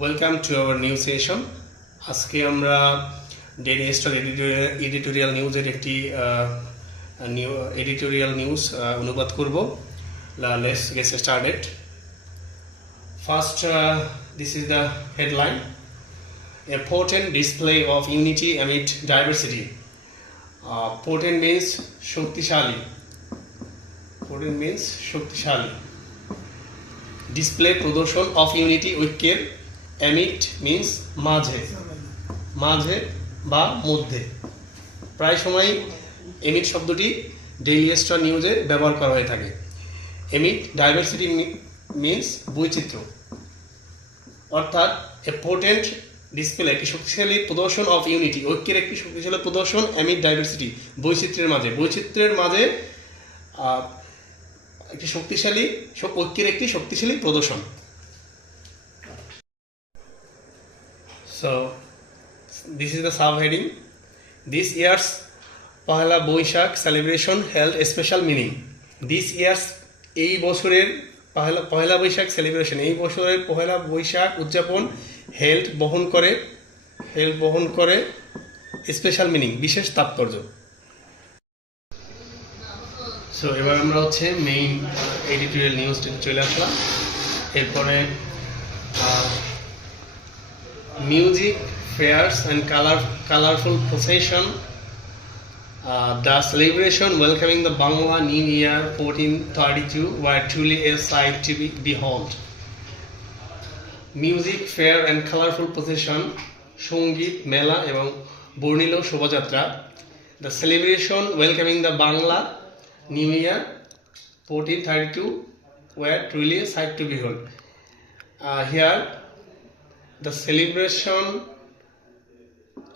Welcome to our new session আজকে আমরা daily star editorial নিউজের একটি নিউ এডিটোরিয়াল নিউজ অনুবাদ করব। Let's get started first this is the headline potent display of unity amid diversity. Uh, potent means শক্তিশালী। Potent means শক্তিশালী। Display প্রদর্শন of unity ঐক্যের অ্যামিট মিন্স মাঝে। মাঝে বা মধ্যে। প্রায় সময় এমিট শব্দটি ডেইলি স্টার নিউজে ব্যবহার করা হয়ে থাকে। এমিট ডাইভার্সিটি মিন্স বৈচিত্র্য। অর্থাৎ এ পোটেন্ট ডিসপ্লে একটি শক্তিশালী প্রদর্শন অফ ইউনিটি ঐক্যের একটি শক্তিশালী প্রদর্শন অ্যামিট ডাইভার্সিটি বৈচিত্র্যের মাঝে। বৈচিত্র্যের মাঝে একটি শক্তিশালী, ঐক্যের একটি শক্তিশালী প্রদর্শন। So this is the sub heading this year's Pohela Boishakh celebration held special meaning this year's এই বছরের পহেলা পহেলা বৈশাখ সেলিব্রেশন এই বছরের পহেলা বৈশাখ উদযাপন হেল্ড বহন করে হেল্ড বহন করে স্পেশাল মিনিং বিশেষ তাৎপর্য। সো এবার আমরা হচ্ছে মেইন এডিটোরিয়াল নিউজটি চলে আসলাম। এরপরে music fairs and colour colourful procession the celebration welcoming the Bangla New Year 1432 were truly a sight to be behold. Music fair and colourful procession সংগীত মেলা এবং বর্ণিল শোভাযাত্রা the celebration welcoming the Bangla new year fourteen thirty two were truly sight to behold here the celebration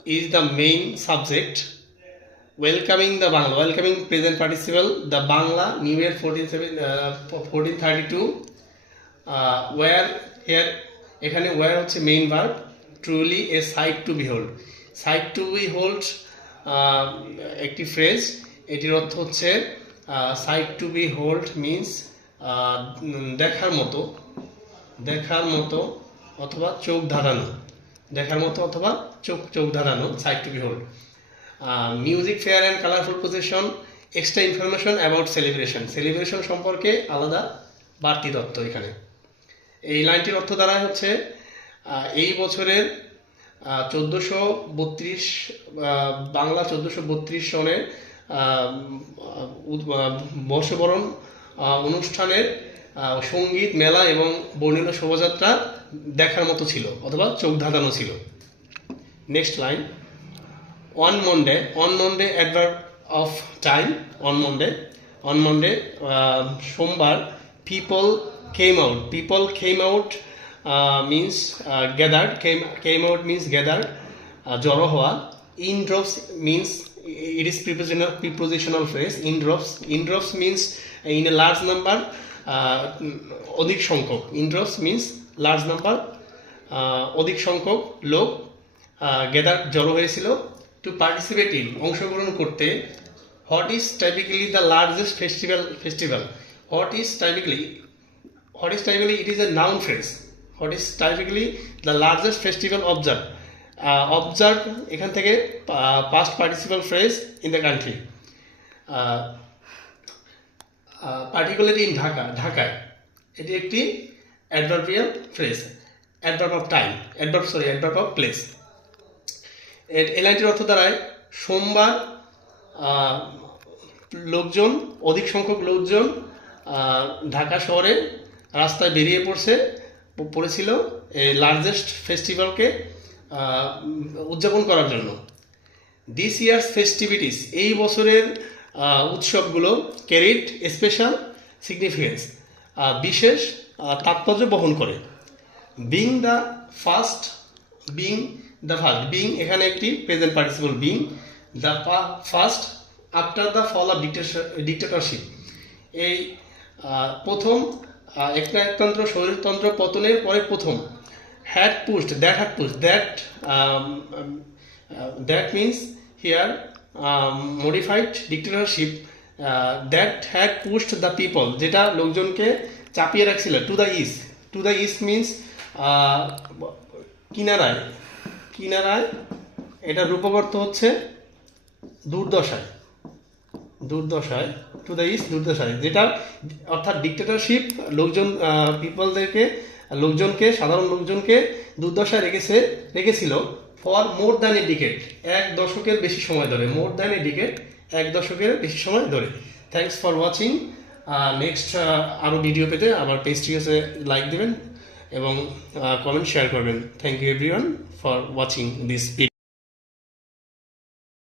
is the main subject welcoming the Bangla welcoming present participle the Bangla New Year 14, uh, 1432 uh, where here এখানে where হচ্ছে main verb truly a sight to behold sight to behold একটি phrase এটির অর্থ হচ্ছে sight to behold means দেখার মতো দেখার মতো অথবা চোখ ধাঁধানো। দেখার মতো অথবা চোখ চোখ ধাঁধানো sight to behold music fair and colourful procession extra information about celebration celebration সম্পর্কে আলাদা বাড়তি তথ্য এখানে। এই লাইনটির অর্থ দাঁড়ায় হচ্ছে এই বছরের চোদ্দোশো বত্রিশ বাংলা চোদ্দোশো বত্রিশ সনে আহ, উদ- বর্ষবরণ অনুষ্ঠানের সংগীত, মেলা এবং বর্ণিত শোভাযাত্রা দেখার মতো ছিল, অথবা চোখ ধাঁধানো ছিল। Next line on Monday on Monday advert of time on Monday on Monday সোমবার people came out people came out means gather came out means gather জড়ো হওয়া। In droves means it is prepositional prepositional phrase in droves in droves means in a large number অধিক সংখ্যক. In drops large number. অধিক সংখ্যক লোক gather জড়ো হয়েছিল to participate in অংশগ্রহণ করতে what is typically the largest festival festival what is typically what is typically it is a noun phrase what is typically the largest festival observe observe এখান থেকে past participle phrase in the country particularly in Dhaka, ঢাকায়। এটি একটি adverbial phrase adverb of time adverb sorry adverb of place এই লাইনটির অর্থ দাঁড়ায়, সোমবার লোকজন, অধিক সংখ্যক লোকজন ঢাকা শহরে রাস্তায় বেরিয়ে পড়ছে, পড়েছিল এই লার্জেস্ট ফেস্টিভ্যালকে উদযাপন করার জন্য। দিস ইয়ার্স ফেস্টিভিটিস এই বছরের উৎসবগুলো ক্যারিড স্পেশাল সিগনিফিকেন্স বিশেষ তাৎপর্য বহন করে। Being the first, being the first, being এখানে একটি present participle being the first, after the fall of dictatorship এই প্রথম একনায়কতন্ত্র শরীরতন্ত্র পতনের পরে প্রথম। Had pushed that had pushed that that means here modified dictatorship that had pushed the people যেটা লোকজনকে চাপিয়ে রাখছিল to the east to the east means কিনারায়। কিনারায় এটার রূপক অর্থ হচ্ছে দুর্দশায়। দুর্দশায় টু দ্য ইস্ট দুর্দশায়। যেটা, অর্থাৎ ডিক্টেটরশিপ লোকজন পিপলদেরকে লোকজনকে, সাধারণ লোকজনকে দুর্দশায় রেখেছে, রেখেছিল। For more than a decade, এক দশকের বেশি সময় ধরে, মোর দ্যান এ ডিকেট, এক দশকের বেশি সময় ধরে। থ্যাংকস ফর ওয়াচিং নেক্সট আরও ভিডিও পেতে আমার পেজটি হচ্ছে লাইক দেবেন এবং কমেন্ট শেয়ার করবেন। Thank you everyone for watching this video